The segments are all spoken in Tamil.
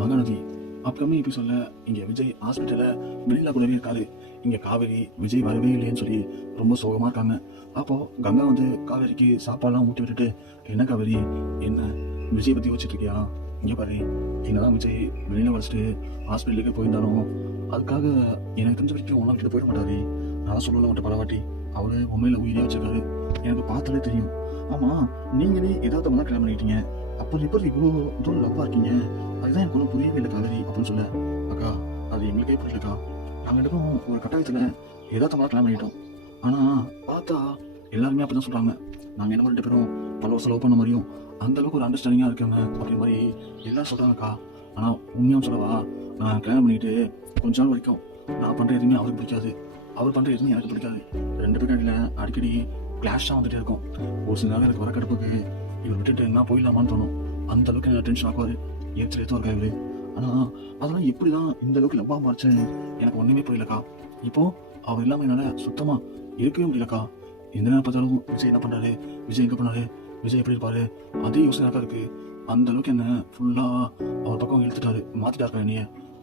மகாநதி அப்கமிங் எபிசோட்ல இங்க விஜய் ஹாஸ்பிட்டல்ல வெளியில கூடவே இருக்காரு. இங்க காவேரி விஜய் வரவே இல்லைன்னு சொல்லி ரொம்ப சோகமா இருக்காங்க. அப்போ கங்கா வந்து காவேரிக்கு சாப்பாடுலாம் ஊட்டி விட்டுட்டு, என்ன காவேரி, என்ன விஜய் பத்தி யோசிச்சுட்டு இருக்கியா? இங்க பாரு, என்னதான் விஜய் வெளியில வச்சுட்டு ஹாஸ்பிட்டலுக்கு போயிருந்தாலும் அதுக்காக எனக்கு தெரிஞ்ச வரைக்கும் ஒன்றா விட்டுட்டு போயிட மாட்டாரு. நான் சொல்லல மட்டும் பரவாட்டி, அவரு உண்மையில உயிரே வச்சிருக்காரு, எனக்கு பார்த்தாலே தெரியும். ஆமா, நீங்களே ஏதாவது ஒன்றா கிளம்ப பண்ணிட்டீங்க, அப்புறம் எப்படி இவ்வளோ தூரம் லவ்வா இருக்கீங்க? அதுதான் எனக்கு ஒன்றும் புரியவே இல்லை காவேரி அப்படின்னு சொல்ல, அக்கா அது எங்களுக்கே புரியலக்கா, நாங்கள் ரெண்டு பேரும் ஒரு கட்டாயத்தில் ஏதாவது மாதிரி கிளம்ப பண்ணிட்டோம். ஆனால் பார்த்தா எல்லாருமே அப்படி தான் சொல்கிறாங்க, நாங்கள் என்ன ரெண்டு பேரும் பல செலவு பண்ண மாதிரியும் அந்த அளவுக்கு ஒரு அண்டர்ஸ்டாண்டிங்காக இருக்காங்க அப்படின்ற மாதிரி எல்லாம் சொல்கிறாங்கக்கா. ஆனால் உண்மையாக சொல்லவா, நான் கல்யாணம் பண்ணிட்டு கொஞ்ச நாள் வரைக்கும் நான் பண்ணுற எதுவுமே அவருக்கு பிடிக்காது, அவர் பண்ணுற எதுவுமே எனக்கு பிடிக்காது. ரெண்டு பேரும் அடியில் அடிக்கடி கிளாஷாக வந்துகிட்டே இருக்கும். ஒரு சில நேரம் எனக்கு வர கடுப்புக்கு இவர் விட்டுட்டு என்ன போயிடலாமான்னு தோணும். அந்த அளவுக்கு என்ன டென்ஷன் ஆக்குவார், ஏற்ற இருக்காரு. ஆனால் அதெல்லாம் எப்படி தான் இந்த அளவுக்கு லவ்வாக மாறிச்சேன்னு எனக்கு ஒன்றுமே புரியலக்கா. இப்போது அவர் இல்லாமல் என்னால் சுத்தமாக இருக்கவே முடியலக்கா. எந்த நேரம் பார்த்தாலும் விஜய் என்ன பண்ணுறாரு, விஜய் எங்கே பண்ணாரு, விஜய் எப்படி இருப்பாரு, அதே யோசனையாக்கா இருக்குது. அந்த அளவுக்கு என்ன ஃபுல்லாக அவர் பக்கம் இழுத்துட்டாரு, மாற்றிட்டாருக்கா என்னைய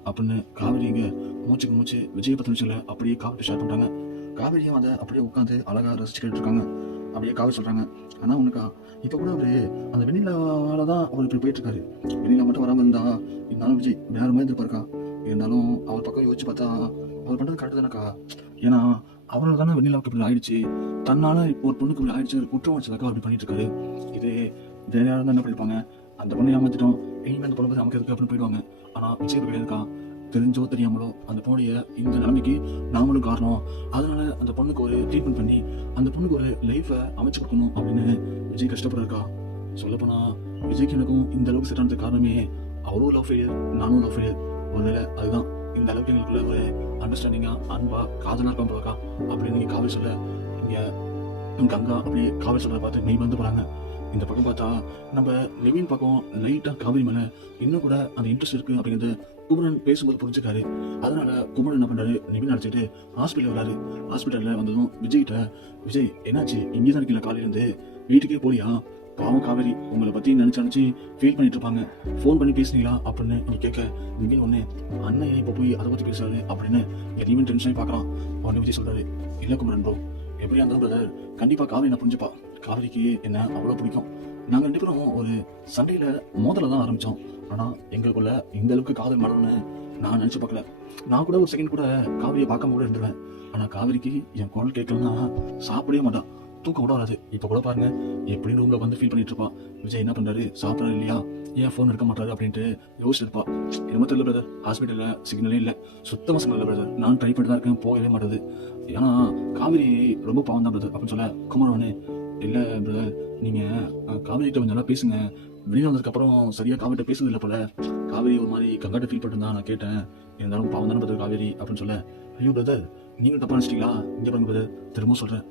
அப்படின்னு காவேரி இங்கே மூச்சுக்கு மூச்சு விஜய் பற்றி விஷயங்கள அப்படியே காவேரி ஷேர் பண்ணுறாங்க. காவேரியும் அதை அப்படியே உட்காந்து அழகாக ரசிச்சுக்கிட்டு இருக்காங்க. அப்படியே காவேரி சொல்கிறாங்க, ஆனால் உனக்கா இப்போ கூட அவரு அந்த வெண்ணிலாவால தான் அவர் இப்படி போயிட்டு இருக்காரு. வெண்ணிலா மட்டும் வராமல் இருந்தா இருந்தாலும் விஜய் வேற மாதிரி இருப்பாருக்கா. இருந்தாலும் அவர் பக்கம் யோசிச்சு பார்த்தா அவர் பண்ணுறது கரெக்டு தானேக்கா. ஏன்னா அவரால் தானே வெண்ணிலாவுக்கு இப்படி ஆயிடுச்சு, தன்னால ஒரு பொண்ணுக்கு இப்படி ஆயிடுச்சு குற்றம் வச்சதாக்கா அப்படி பண்ணிட்டு இருக்காரு. இது வேற யாரும் தான் என்ன பண்ணிருப்பாங்க, அந்த பொண்ணை ஏமாத்திட்டோம், இனிமேல் அந்த பொண்ணு பற்றி நமக்கு இருக்கு அப்படின்னு போயிடுவாங்க. ஆனால் விஜய் கிடையாதுக்கா, தெரிஞ்சோ தெரியாமலோ அந்த பொண்ணுடைய இந்த நிலைமைக்கு நாமளும் காரணம். அதனால அந்த பொண்ணுக்கு ஒரு ட்ரீட்மெண்ட் பண்ணி அந்த பொண்ணுக்கு ஒரு லைஃபை அமைச்சு கொடுக்கணும் அப்படின்னு விஜய் கஷ்டப்படுறா. சொல்லப்போனா விஜய்க்கு எனக்கும் இந்த அளவுக்கு செட் ஆனதுக்கு காரணமே அவரும் லவ் ஃபெயிலியர், நானும் லவ் ஃபெயிலியர். ஒருவேளை அதுதான் இந்த அளவுக்கு எங்களுக்குள்ள ஒரு அண்டர்ஸ்டாண்டிங்கா அன்பா காதலா இருப்பான் போலக்கா அப்படின்னு நீங்க காவேரி சொல்ல, இங்க கங்கா அப்படியே காவேரி சொல்றத பார்த்து மெய் வந்து போறாங்க. இந்த பக்கம் பார்த்தா நம்ம நிவின் பக்கம் லைட்டா காவேரி மேல இன்னும் கூட அந்த இன்ட்ரெஸ்ட் இருக்கு அப்படிங்கிறது குமரன் பேசும்போது புரிஞ்சுக்காரு. அதனால குமரன் என்ன பண்றாரு, நிவின் அழைச்சிட்டு ஹாஸ்பிட்டல் வராரு. ஹாஸ்பிட்டல்ல வந்ததும் விஜய்கிட்ட, விஜய் என்னாச்சு, இங்கே தான் இருக்கீங்களா, காலையில இருந்து வீட்டுக்கே போலியா? பாவம் காவேரி உங்களை பத்தி நினைச்சு ஃபீல் பண்ணிட்டு இருப்பாங்க, ஃபோன் பண்ணி பேசுனீங்களா அப்படின்னு நீ கேட்க, நிவின் ஒண்ணு அண்ணன் ஏன் இப்போ போய் அதை பத்தி பேசுறாரு அப்படின்னு நிவின் டென்ஷன் பாக்குறான். உடனே விஜய் சொல்றாரு, இல்ல குமரன் ப்ரோ, எப்படியா இருந்தாலும் பிரதர் கண்டிப்பா காவேரி என்ன புரிஞ்சுப்பா, காவேரிக்கு என்ன அவ்வளவு பிடிக்கும். நாங்க ரெண்டு பேரும் ஒரு சண்டையில மோதல தான் ஆரம்பிச்சோம், ஆனா எங்களுக்குள்ள இந்த அளவுக்கு காதல் மலர்னு நான் நினைச்சு பார்க்கல. நான் கூட ஒரு செகண்ட் கூட காவிரியை பார்க்காம கூட இருந்துருவேன். ஆனா காவிரிக்கு என் குரல் கேட்கலன்னா சாப்பிடவே மாட்டான், தூக்கம் கூட வராது. இப்ப கூட பாருங்க எப்படி ரூம்ல வந்து ஃபீல் பண்ணிட்டு இருப்பான். விஜய் என்ன பண்றாரு, சாப்பிடறது இல்லையா, ஏன் ஃபோன் எடுக்க மாட்டாரு அப்படின்ட்டு யோசிச்சு இருப்பா. என்னமோ தெரியல பிரதர், ஹாஸ்பிட்டல்ல சிக்னலே இல்லை, சுத்தமா சிக்னல் இல்லை பிரதர், நான் ட்ரை பண்ணி தான் இருக்கேன், போகவே மாட்டேது. ஏன்னா காவிரி ரொம்ப பாவம் தான் பிரதர் அப்படின்னு சொல்ல, குமரவனே இல்ல பிரதர், நீங்க காவிரி கிட்ட கொஞ்சம் நல்லா பேசுங்க, வெளியே வந்ததுக்கு அப்புறம் சரியா காவிரிட்ட பேசுறது இல்லை போல, காவிரி ஒரு மாதிரி கங்காட்ட ஃபீல் பண்ணிட்டு தான் நான் கேட்டேன், இருந்தாலும் பாவம் தானே பிரதர் காவேரி அப்படின்னு சொல்ல, ஐயோ பிரதர் நீங்க தப்பா நினைச்சிட்டீங்களா, இங்க பாருங்க பிரதர் திரும்ப சொல்றேன்,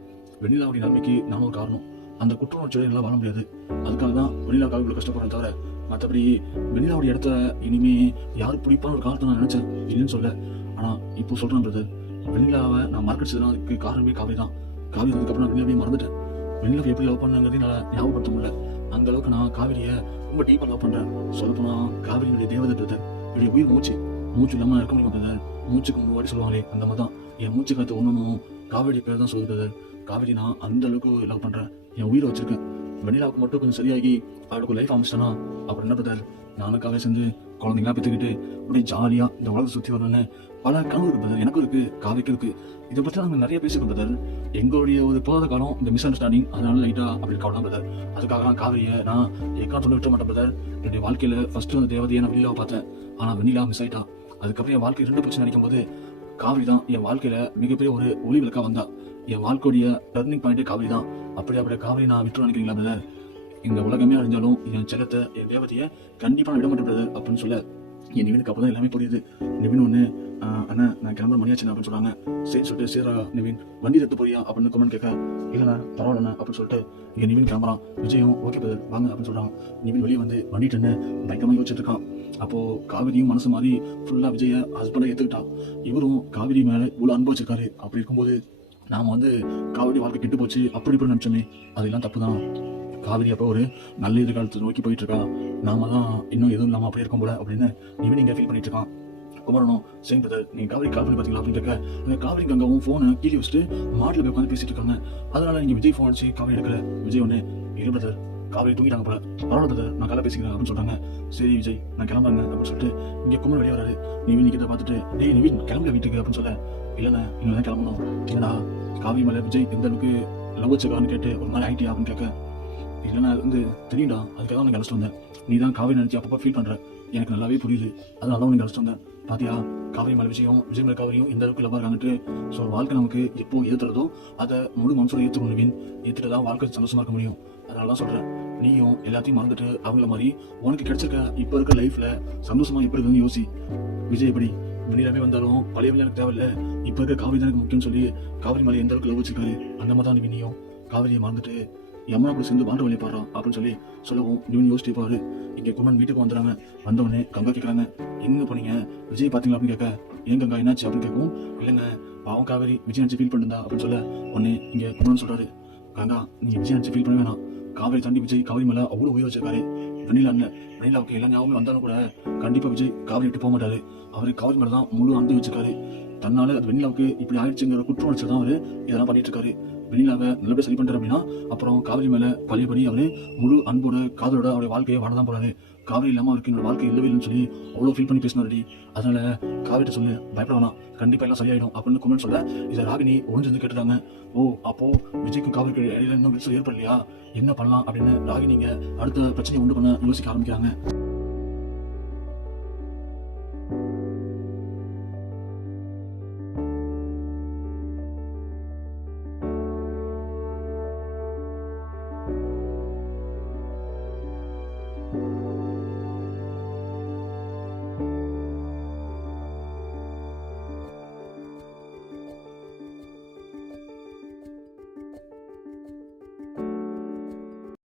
வெண்ணிலாவுடைய நன்மைக்கு நானும் ஒரு காரணம், அந்த குற்றம் வச்சு எல்லாம் வாழ முடியாது, அதுக்காக தான் வெண்ணிலாவுக்காக இவ்வளவு கஷ்டப்படுறேன் தவிர மற்றபடி வெண்ணிலாவுடைய இடத்த இனிமே யாரு பிடிப்பான்னு ஒரு காலத்தை நான் நினைச்சேன் இல்லைன்னு சொல்ல. ஆனா இப்போ சொல்றேன் பிரதர், வெண்ணிலாவை நான் மார்க்கெட் அதுக்கு காரணமே காவிரி தான். காவிரி வந்ததுக்கப்புறம் நான் வெண்ணிலாவே மறந்துட்டேன், வெண்ணிலாவை எப்படி லவ் பண்ணங்கிறதே நான் ஞாபகப்படுத்த முடியல. அந்த அளவுக்கு நான் காவிரியை ரொம்ப டீப்பா லவ் பண்றேன். சொல்லப்போனா காவிரியுடைய தேவதை பிரதர், என்னுடைய உயிர் மூச்சு, மூச்சு இல்லாம இருக்க முடியும் பிரதர், மூச்சுக்கு 3 வாட்டி சொல்லுவாங்களே அந்த மாதிரி தான் என் மூச்சு காத்து ஒண்ணும் காவேரி பேர் தான் சொல்லுது பிரதர். காவேரி நான் அந்த அளவுக்கு லவ் பண்றேன், என் உயிரை வச்சிருக்கேன். வெண்ணிலாவுக்கு மட்டும் கொஞ்சம் சரியாகி அவளுக்கு லைஃப் அமைச்சிட்டேன்னா அப்புறம் என்ன பிரதர், நானும் காவேரி சேர்ந்து குழந்தைங்களா பெற்றுக்கிட்டு அப்படியே ஜாலியா இந்த உலகத்தை சுத்தி வரணும்னு பல கனவு இருக்கு பிரதர், எனக்கும் இருக்கு, காவிரிக்கும் இருக்கு. இதை பற்றி நாங்கள் நிறைய பேசிக்கோம் பிரதர். எங்களுடைய ஒரு போகாத காலம் இந்த மிஸ் அண்டர்ஸ்டாண்டிங், அதனால லைட்டா அப்படி கவலாம் பிரதர். அதுக்காக நான் காவிரியை நான் ஏற்காட்டு விட்ட மாட்டேன் பிரதர். என்னுடைய வாழ்க்கையில ஃபர்ஸ்ட் வந்து தேவதையை நான் வெண்ணிலாவை பார்த்தேன், ஆனா வெண்ணிலா மிஸ் ஆயிட்டா. அதுக்கப்புறம் என் வாழ்க்கை 2 பிரச்சனை நினைக்கும் போது காவிரி தான் என் வாழ்க்கையில மிகப்பெரிய ஒரு ஒளி விளக்கா வந்தா. என் வாழ்க்கையுடைய டர்னிங் பாயிண்டே காவிரி தான். அப்படியே காவிரி நான் விட்டு நினைக்கிறீங்களா பிரதர், இந்த உலகமே அழிஞ்சாலும் என் செல்லத்தை என் தேவதையை கண்டிப்பா நான் விட மாட்டேன் பிரதர் அப்படின்னு சொல்ல, என் நிவினுக்கு அப்பதான் எல்லாமே புரியுது. நிவின் ஒண்ணு அண்ணா நான் கிளம்புற மணியாச்சு அப்படின்னு சொல்றாங்க. சரி சொல்லிட்டு சேரா நிவின் வண்டி எடுத்து போறியா அப்படின்னு குமரன் கேட்க, இல்லைண்ணா பரவாயில்லண்ணா அப்படின்னு சொல்லிட்டு இங்க நிவின் கிளம்புறான். விஜயும் ஓகே பிரதர் வாங்க அப்படின்னு சொல்றான். நிவின் வெளியே வந்து வண்டிட்டு பயங்கரமா யோசிச்சுட்டு இருக்கான். அப்போ காவிரியும் மனசு மாதிரி ஃபுல்லா விஜய ஹஸ்பண்டை ஏத்துக்கிட்டா. இவரும் காவிரி மேல இவ்வளவு அன்பு வச்சிருக்காரு. அப்படி இருக்கும்போது நாம வந்து காவிரி வாழ்க்கை கெட்டு போச்சு அப்படி இப்படி நினைச்சோமே, அதெல்லாம் தப்பு தான். காவிரி அப்போ ஒரு நல்ல எதிர்காலத்தை நோக்கி போயிட்டு இருக்கா, நாம தான் இன்னும் எதுவும் இல்லாமல் அப்படியே இருக்கும் போல அப்படின்னு இவன் இங்கே ஃபீல் பண்ணிட்டு இருக்கான். குமரனும் சரி பிரதர் நீங்கள் காவிரி கால் பண்ணி பார்த்தீங்களா அப்படின்னு கேட்க, அந்த காவிரி கங்காவும் ஃபோனை கீழே வச்சுட்டு மாட்டில் போய் உட்காந்து பேசிட்டு இருக்காங்க. அதனால நீங்கள் விஜய் ஃபோன் அடிச்சு காவிரி எடுக்கல. விஜய் ஒன்று இரு பிரதர் காவிரி தூங்கிட்டாங்க போல, பரவாயில்ல பிரதர் நான் காலை பேசிக்கிறேன் அப்படின்னு சொல்றாங்க. சரி விஜய் நான் கிளம்புறேங்க அப்படின்னு சொல்லிட்டு இங்கே குமரன் வெளியே வராரு. நிவின் கிட்ட பார்த்துட்டு டேய் நிவின் கிளம்புல வீட்டுக்கு அப்படின்னு சொல்ல, இல்லைண்ணே இன்னும் தான் கிளம்பணும். என்னடா காவிரி மேலே விஜய் எந்த அளவுக்கு லவ் வச்சுக்கான்னு கேட்டு ஒரு நாள் ஐடி அப்படின்னு கேட்க, இல்லைன்னா வந்து தெரியும்டா அதுக்காக தான் நான் அழைச்சிட்டு வந்தேன். நீ தான் காவிரி நினைச்சு அப்பப்போ ஃபீல் பண்ற, எனக்கு நல்லாவே புரியுது, அதனால தான் உனக்கு அழைச்சிட்டு வந்தேன். பாத்தியா காவிரி மேலே விஜயும் விஜய் மேலே காவிரியும் எந்த அளவுக்கு லவ் இருக்காங்கட்டு. ஸோ வாழ்க்கை நமக்கு எப்போ ஏற்றுறதோ அதை முழு மனசோட ஏற்றுக்கணும் நிவின், ஏற்றுட்டு தான் வாழ்க்கை சந்தோஷமா இருக்க முடியும். அதனால தான் சொல்றேன், நீயும் எல்லாத்தையும் மறந்துட்டு அவங்கள மாதிரி உனக்கு கிடைச்சிருக்க இப்போ இருக்க லைஃப்ல சந்தோஷமா எப்படி இருக்குன்னு யோசி. விஜய் எப்படி வெளியிலாமே வந்தாலும் பழைய எனக்கு தேவையில்ல, இப்போ இருக்க காவிரி தான் எனக்கு முக்கியம்னு சொல்லி காவிரி மேலே எந்த அளவுக்கு லவ் வச்சிருக்காரு, அந்த மாதிரி தான் நீயும் காவிரியை மறந்துட்டு யமுனா கூட சேர்ந்து வாழ்ற வழி பாடுறோம் அப்படின்னு சொல்லி சொல்லவும் நிவின் யோசிச்சு பாரு. இங்கே குமரன் வீட்டுக்கு வந்துடுறாங்க. வந்தவொடனே கங்கா கேட்குறாங்க, எங்க போனீங்க விஜய் பார்த்தீங்களா அப்படின்னு கேட்க, ஏன் கங்கா என்னாச்சு அப்படின்னு கேட்கவும், இல்லைங்க பாவம் காவேரி விஜய் நினச்சி ஃபீல் பண்ணிருந்தா அப்படின்னு சொல்ல, உடனே இங்கே குமரன் சொல்றாரு, கங்கா நீ விஜய் நினச்சி ஃபீல் பண்ண வேணாம், காவிரி தாண்டி விஜய் காவிரி மேலே அவ்வளோ உயிர் வச்சிருக்காரு. வெண்ணிலா அண்ணன் வெண்ணிலாவுக்கு எல்லா ஞாபகம் வந்தாலும் கூட கண்டிப்பாக விஜய் காவிரி விட்டு போக மாட்டாரு. அவரு காவிரி மேலே தான் முழு அன்பு வச்சிருக்காரு. தன்னால அது வெண்ணிலாவுக்கு இப்படி ஆயிடுச்சுங்கிற குற்றம் உணர்ச்சி தான் அவரு இதெல்லாம் பண்ணிட்டு இருக்காரு. வெண்ணிலாவை நல்லபடியாக சரி பண்ணிட்டாரு அப்படின்னா அப்புறம் காவிரி மேலே பழையபடி அவரு முழு அன்போட காதலோட அவருடைய வாழ்க்கையை வாழதான் போறாரு. காவிரி இல்லாமல் அவருக்கு என்னோட வாழ்க்கை இல்லவே இல்லைன்னு சொல்லி அவ்வளோ ஃபீல் பண்ணி பேசினாரு. அதனால காவிரிட்ட சொல்லு பயப்பட வேணாம், கண்டிப்பாக எல்லாம் சரியாயிடும் அப்படின்னு குமரன் சொல்ல, இதை ராகினி ஒழிஞ்சிருந்து கேட்டுறாங்க. ஓ அப்போ விஜய்க்கும் காவிரிக்கு இடையில இன்னும் விரிசல் ஏற்படலையா, என்ன பண்ணலாம் அப்படின்னு ராகினிங்க அடுத்த பிரச்சனையை உண்டு பண்ண யோசிக்க ஆரம்பிக்கிறாங்க.